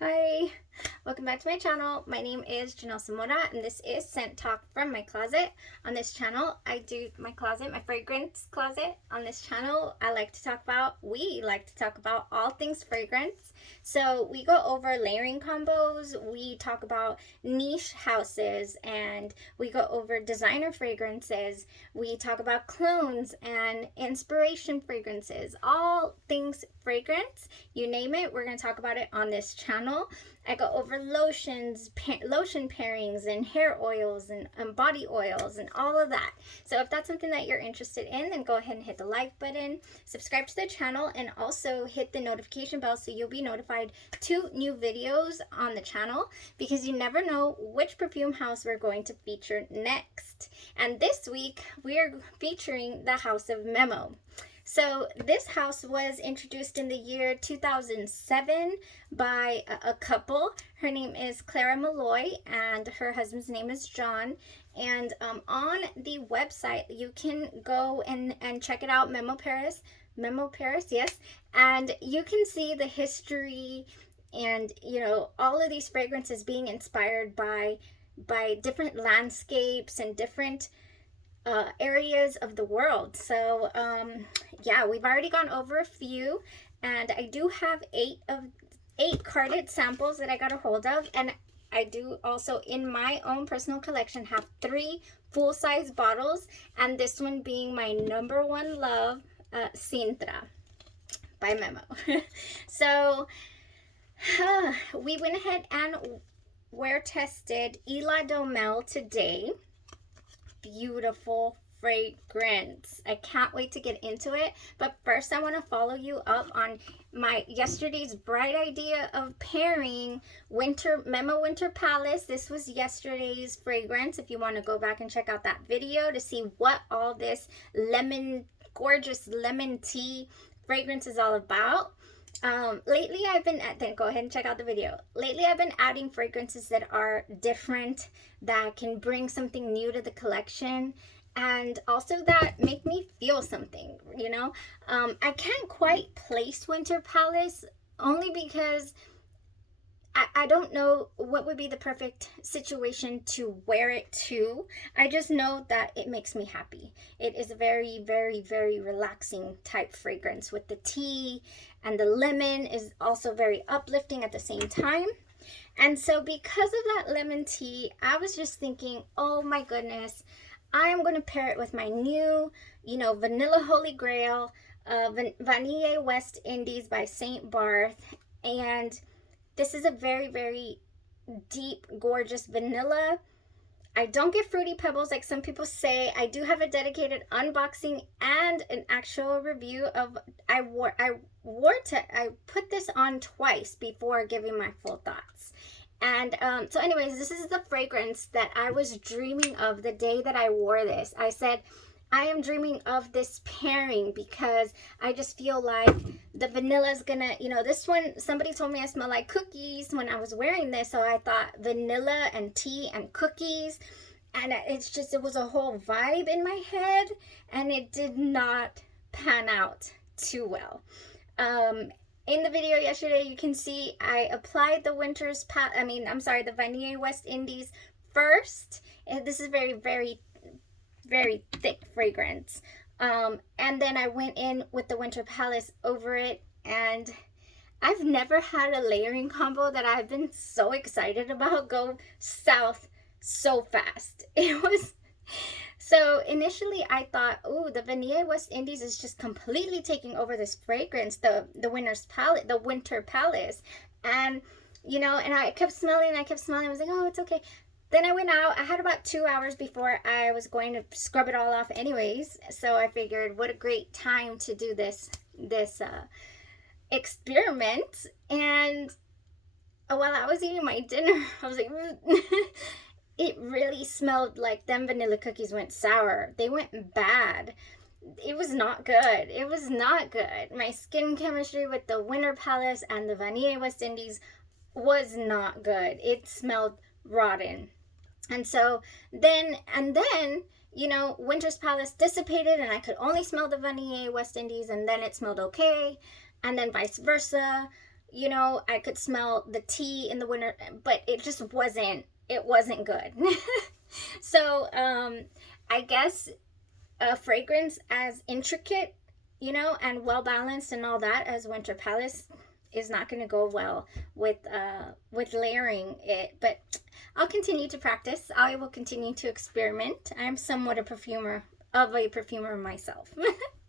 Hi, welcome back to my channel. My name is Janelle Samora and this is Scent Talk from my closet. On this channel, I do my closet, my fragrance closet. On this channel, we like to talk about all things fragrance. So we go over layering combos, we talk about niche houses, and we go over designer fragrances. We talk about clones and inspiration fragrances, all things fragrance. You name it, we're going to talk about it on this channel. I go over lotions, lotion pairings, and hair oils, and body oils, and all of that. So if that's something that you're interested in, then go ahead and hit the like button, subscribe to the channel, and also hit the notification bell so you'll be notified to new videos on the channel, because you never know which perfume house we're going to feature next. And this week, we're featuring the House of Memo. So this house was introduced in the year 2007 by a couple. Her name is Clara Malloy and her husband's name is John. And on the website, you can go and check it out, MEMO Paris, yes. And you can see the history and, you know, all of these fragrances being inspired by different landscapes and different areas of the world. So yeah, we've already gone over a few, and I do have eight carded samples that I got a hold of, and I do also in my own personal collection have 3 full-size bottles, and this one being my number one love, SINTRA by Memo. So we went ahead and wear tested Ilha Do Mel today. Beautiful fragrance. I can't wait to get into it, but first I want to follow you up on my yesterday's bright idea of pairing Memo Winter Palace. This was yesterday's fragrance. If you want to go back and check out that video to see what all this gorgeous lemon tea fragrance is all about. Lately I've been go ahead and check out the video. Lately I've been adding fragrances that are different, that can bring something new to the collection, and also that make me feel something, you know. I can't quite place Winter Palace only because I don't know what would be the perfect situation to wear it to. I just know that it makes me happy. It is a very, very, very relaxing type fragrance with the tea, and the lemon is also very uplifting at the same time. And so because of that lemon tea, I was just thinking, oh my goodness, I am going to pair it with my new, you know, Vanilla Holy Grail, Vanille West Indies by St. Barth. And this is a very, very deep, gorgeous vanilla. I don't get fruity pebbles like some people say. I do have a dedicated unboxing and an actual review of, I put this on twice before giving my full thoughts. And so anyways, this is the fragrance that I was dreaming of the day that I wore this. I said, I am dreaming of this pairing because I just feel like the vanilla is gonna, you know, this one, somebody told me I smell like cookies when I was wearing this, so I thought vanilla and tea and cookies, and it's just, it was a whole vibe in my head, and it did not pan out too well. In the video yesterday, you can see I applied the the Vanille West Indies first. And this is very, very, very thick fragrance. And then I went in with the Winter Palace over it, and I've never had a layering combo that I've been so excited about go south so fast. It was so initially I thought, oh, the Vanille West Indies is just completely taking over this fragrance, the Winter Palace. And you know, and I kept smelling, I was like, oh, it's okay. Then I went out. I had about 2 hours before I was going to scrub it all off anyways. So I figured, what a great time to do this experiment. And while I was eating my dinner, I was like, it really smelled like them vanilla cookies went sour. They went bad. It was not good. It was not good. My skin chemistry with the Winter Palace and the Vanille West Indies was not good. It smelled rotten. And so then, you know, Winter's Palace dissipated and I could only smell the Vanille West Indies, and then it smelled okay. And then vice versa. You know, I could smell the tea in the winter, but it just wasn't good. So I guess a fragrance as intricate, you know, and well balanced and all that as Winter Palace is not going to go well with layering it. But I'll continue to practice. I will continue to experiment. I'm somewhat a perfumer myself.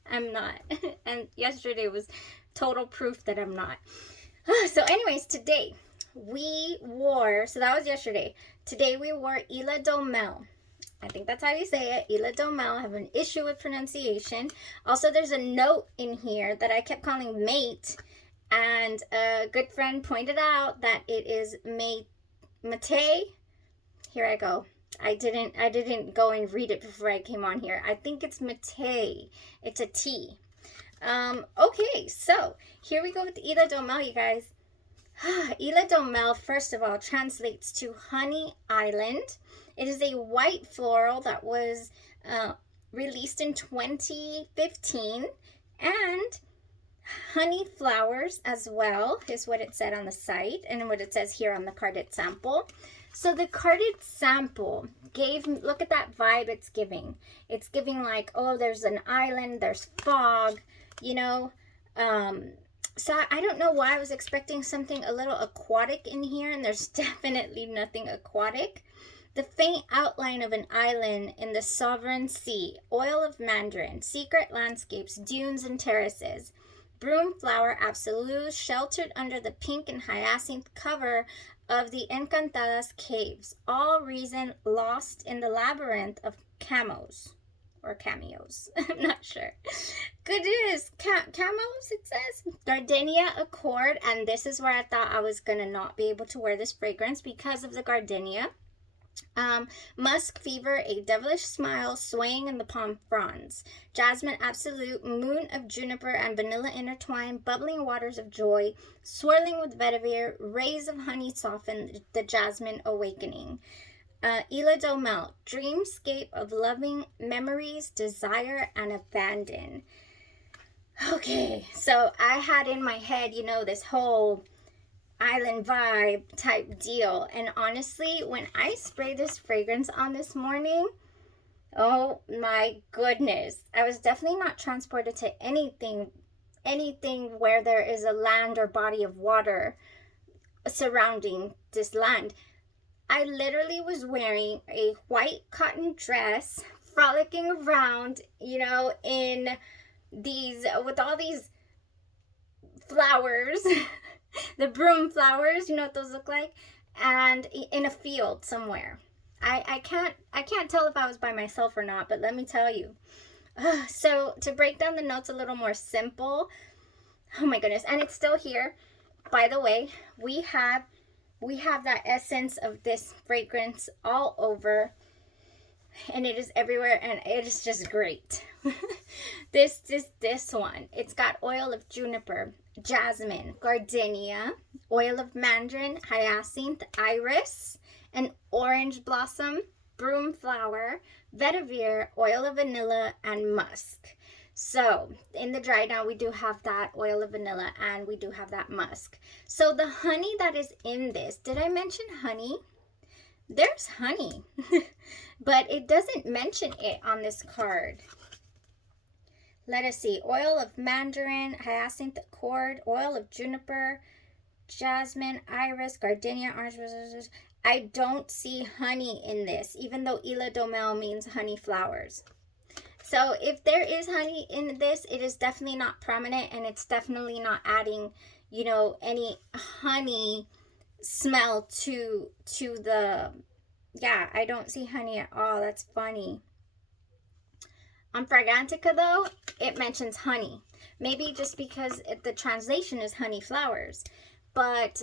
I'm not. And yesterday was total proof that I'm not. So anyways, today we wore, so that was yesterday. Today we wore Ilha Do Mel. I think that's how you say it. Ilha Do Mel. I have an issue with pronunciation. Also, there's a note in here that I kept calling mate, and a good friend pointed out that it is mate. Here I go. I didn't go and read it before I came on here. I think it's mate. It's a T. Okay, so here we go with Ilha Do Mel, you guys. Ilha Do Mel, first of all, translates to Honey Island. It is a white floral that was released in 2015, and honey flowers as well is what it said on the site and what it says here on the carded sample. So the carded sample look at that vibe it's giving. It's giving like, oh, there's an island, there's fog, you know. So I don't know why I was expecting something a little aquatic in here, and there's definitely nothing aquatic. The faint outline of an island in the sovereign sea, oil of mandarin, secret landscapes, dunes and terraces, broom flower absolute, sheltered under the pink and hyacinth cover of the Encantadas caves, all reason lost in the labyrinth of camos. Or cameos. I'm not sure. Good news. Camos, it says. Gardenia Accord. And this is where I thought I was going to not be able to wear this fragrance because of the gardenia. Musk Fever, a devilish smile swaying in the palm fronds. Jasmine Absolute, moon of juniper and vanilla intertwined, bubbling waters of joy, swirling with vetiver, rays of honey soften the jasmine awakening. Ilha Do Mel, dreamscape of loving memories, desire, and abandon. Okay, so I had in my head, you know, this whole island vibe type deal. And honestly, when I sprayed this fragrance on this morning, oh my goodness, I was definitely not transported to anything where there is a land or body of water surrounding this land. I literally was wearing a white cotton dress, frolicking around, you know, in these, with all these flowers, the broom flowers, you know what those look like, and in a field somewhere. I can't tell if I was by myself or not, but let me tell you. So to break down the notes a little more simple, oh my goodness, and it's still here. By the way, we have that essence of this fragrance all over, and it is everywhere, and it is just great. This one, it's got oil of juniper, jasmine, gardenia, oil of mandarin, hyacinth, iris, and orange blossom, broom flower, vetiver, oil of vanilla, and musk. So in the dry down, we do have that oil of vanilla and we do have that musk. So the honey that is in this, did I mention honey? There's honey, but it doesn't mention it on this card. Let us see. Oil of mandarin, hyacinth accord, oil of juniper, jasmine, iris, gardenia, orange. I don't see honey in this, even though Ilha Do Mel means honey flowers. So if there is honey in this, it is definitely not prominent, and it's definitely not adding, you know, any honey smell to the, yeah, I don't see honey at all. That's funny. On Fragrantica though, it mentions honey. Maybe just because the translation is honey flowers. But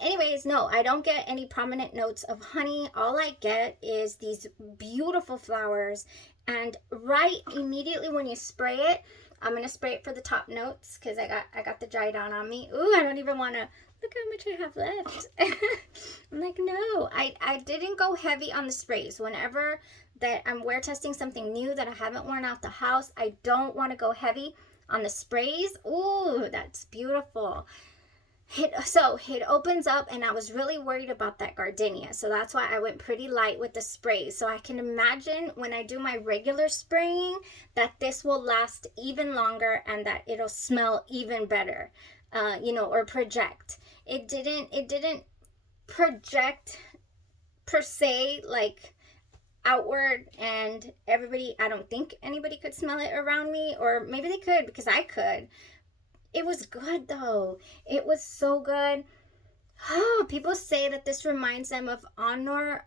anyways, no, I don't get any prominent notes of honey. All I get is these beautiful flowers. And right immediately when you spray it, I'm going to spray it for the top notes because I got the dry down on me. Ooh, I don't even want to, look how much I have left. I'm like, no, I didn't go heavy on the sprays. Whenever that I'm wear testing something new that I haven't worn out the house, I don't want to go heavy on the sprays. Ooh, that's beautiful. it opens up, and I was really worried about that gardenia, so that's why I went pretty light with the spray. So I can imagine when I do my regular spraying that this will last even longer and that it'll smell even better, or project. It didn't project per se, like outward, and I don't think anybody could smell it around me, or maybe they could because I could. It was good though. It was so good. People say that this reminds them of Honor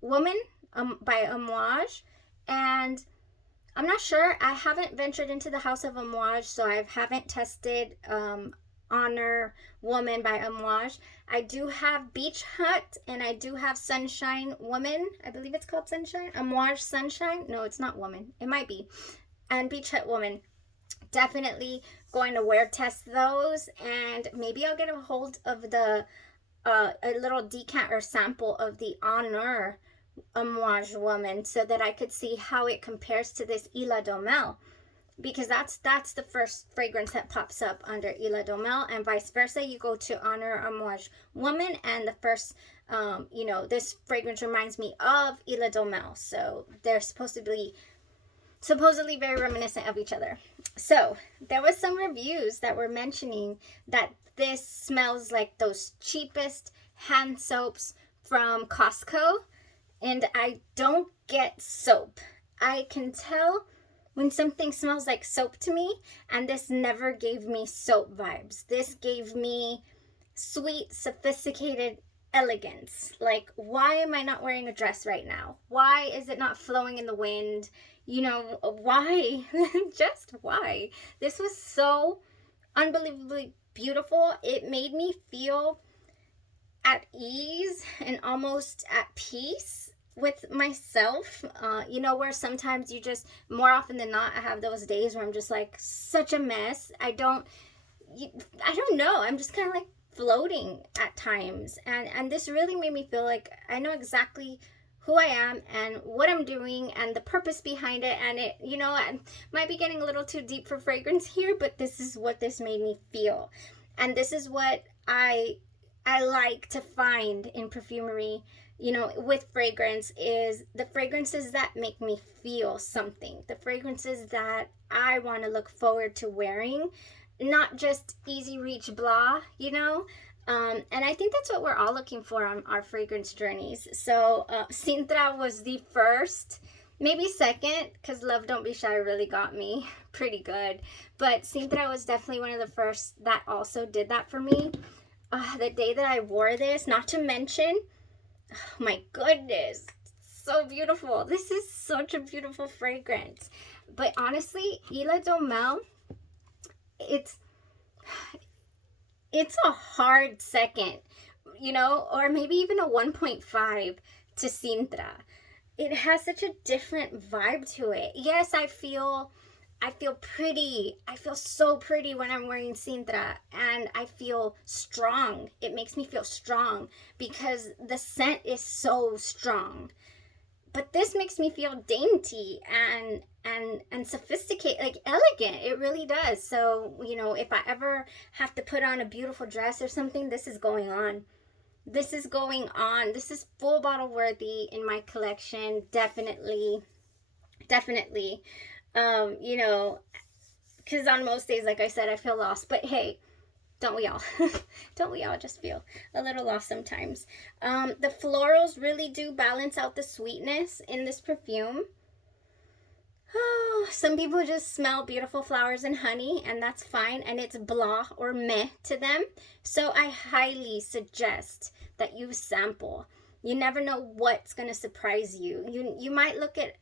Woman by Amouage, and I'm not sure. I haven't ventured into the house of Amouage, so I haven't tested Honor Woman by Amouage. I do have Beach Hut, and I do have Sunshine Woman. I believe it's called Sunshine. Amouage Sunshine. No, it's not Woman. It might be. And Beach Hut Woman. Definitely going to wear test those, and maybe I'll get a hold of the a little decant or sample of the Honor Amouage Woman so that I could see how it compares to this Ilha Do Mel, because that's the first fragrance that pops up under Ilha Do Mel, and vice versa. You go to Honor Amouage Woman, and the first this fragrance reminds me of Ilha Do Mel, so they're supposedly very reminiscent of each other. So there was some reviews that were mentioning that this smells like those cheapest hand soaps from Costco, and I don't get soap. I can tell when something smells like soap to me, and this never gave me soap vibes. This gave me sweet, sophisticated elegance. Like, why am I not wearing a dress right now? Why is it not flowing in the wind? Why? Just why? This was so unbelievably beautiful. It made me feel at ease and almost at peace with myself. Where sometimes more often than not, I have those days where I'm just like such a mess. I don't know. I'm just kind of like floating at times. And this really made me feel like I know exactly who I am and what I'm doing and the purpose behind it. And I might be getting a little too deep for fragrance here, but this is what this made me feel. And this is what I like to find in perfumery, with fragrance, is the fragrances that make me feel something. The fragrances that I want to look forward to wearing, not just easy reach blah, and I think that's what we're all looking for on our fragrance journeys. So Sintra was the first, maybe second, because Love Don't Be Shy really got me pretty good. But Sintra was definitely one of the first that also did that for me. The day that I wore this, not to mention, oh my goodness, so beautiful. This is such a beautiful fragrance. But honestly, Ilha Do Mel, it's a hard second, or maybe even a 1.5 to Sintra. It has such a different vibe to it. Yes, I feel pretty. I feel so pretty when I'm wearing Sintra, and I feel strong. It makes me feel strong because the scent is so strong. But this makes me feel dainty and sophisticated, like elegant. It really does. So, if I ever have to put on a beautiful dress or something, this is going on. This is going on. This is full bottle worthy in my collection. Definitely. Because on most days, like I said, I feel lost. But hey, don't we all? Don't we all just feel a little lost sometimes? The florals really do balance out the sweetness in this perfume. Oh, some people just smell beautiful flowers and honey, and that's fine, and it's blah or meh to them. So I highly suggest that you sample. You never know what's going to surprise you. You might look at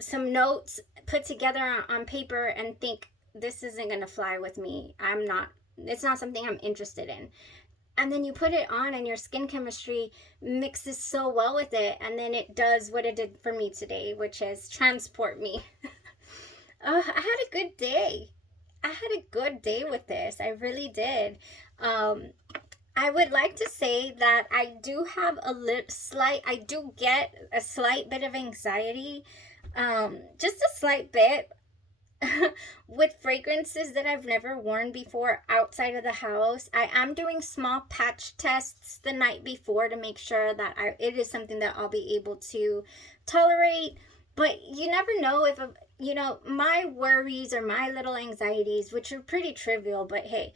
some notes put together on paper and think, this isn't going to fly with me. It's not something I'm interested in. And then you put it on and your skin chemistry mixes so well with it, and then it does what it did for me today, which is transport me. I had a good day. I had a good day with this. I really did. I would like to say that I do have I do get a slight bit of anxiety, just a slight bit, with fragrances that I've never worn before outside of the house. I am doing small patch tests the night before to make sure that it is something that I'll be able to tolerate. But you never know if, you know, my worries or my little anxieties, which are pretty trivial, but hey,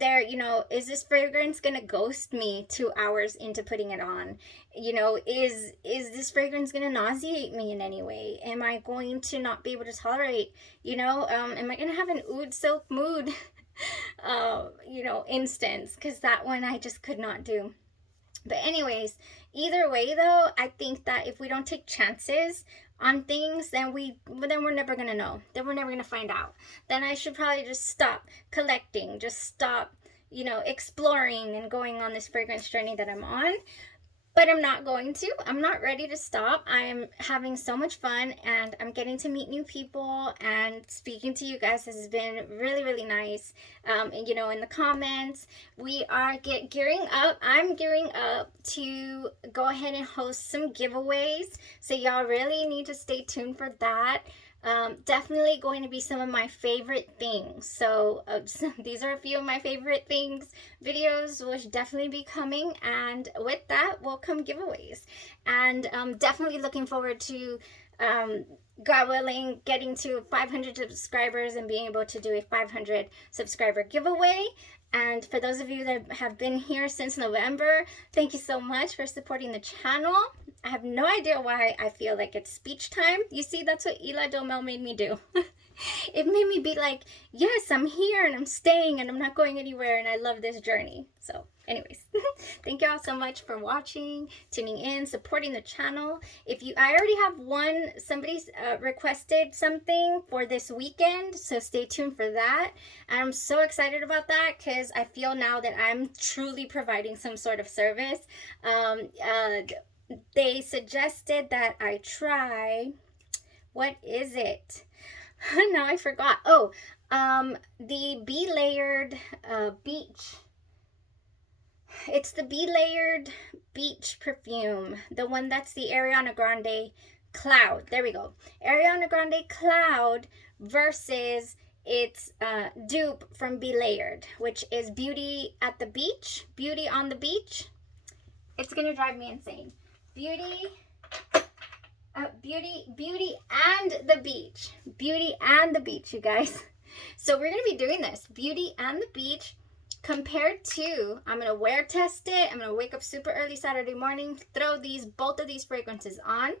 there, you know, is this fragrance gonna ghost me 2 hours into putting it on? You know, is this fragrance gonna nauseate me in any way? Am I going to not be able to tolerate, you know, am I gonna have an oud silk mood, you know, instance? Because that one I just could not do. But anyways, either way though, I think that if we don't take chances on things, then we're never gonna know. Then we're never gonna find out. Then I should probably just stop collecting, just stop, you know, exploring and going on this fragrance journey that I'm on. But I'm not going to. I'm not ready to stop. I'm having so much fun, and I'm getting to meet new people, and speaking to you guys has been really, really nice. And, you know, in the comments, we are gearing up. I'm gearing up to go ahead and host some giveaways. So y'all really need to stay tuned for that. Definitely going to be some of my favorite things. So these are a few of my favorite things. Videos will definitely be coming, and with that will come giveaways. And definitely looking forward to God willing, getting to 500 subscribers and being able to do a 500 subscriber giveaway. And for those of you that have been here since November, thank you so much for supporting the channel. I have no idea why I feel like it's speech time. You see, that's what IHLA Do Mel made me do. It made me be like, yes, I'm here and I'm staying and I'm not going anywhere and I love this journey. So anyways, thank you all so much for watching, tuning in, supporting the channel. I already have somebody's requested something for this weekend, so stay tuned for that. I'm so excited about that because I feel now that I'm truly providing some sort of service. They suggested that I try, what is it? Now I forgot. Oh, the Be Layered Beach. It's the Be Layered Beach perfume. The one that's the Ariana Grande Cloud. There we go. Ariana Grande Cloud versus its dupe from Be Layered, which is Beauty at the Beach. Beauty on the Beach. It's going to drive me insane. Beauty and the beach. Beauty and the beach, you guys. So we're going to be doing this. Beauty and the beach compared to, I'm going to wear test it. I'm going to wake up super early Saturday morning, throw both of these fragrances on.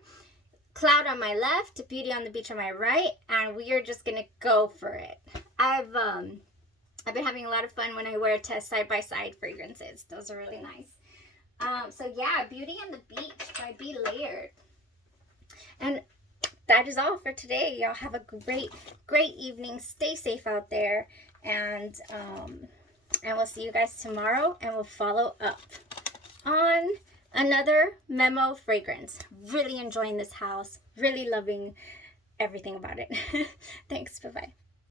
Cloud on my left, Beauty on the Beach on my right, and we are just going to go for it. I've been having a lot of fun when I wear test side-by-side fragrances. Those are really nice. So yeah, Beauty on the Beach by Be Layered. And that is all for today. Y'all have a great evening. Stay safe out there. And we'll see you guys tomorrow. And we'll follow up on another Memo fragrance. Really enjoying this house. Really loving everything about it. Thanks. Bye-bye.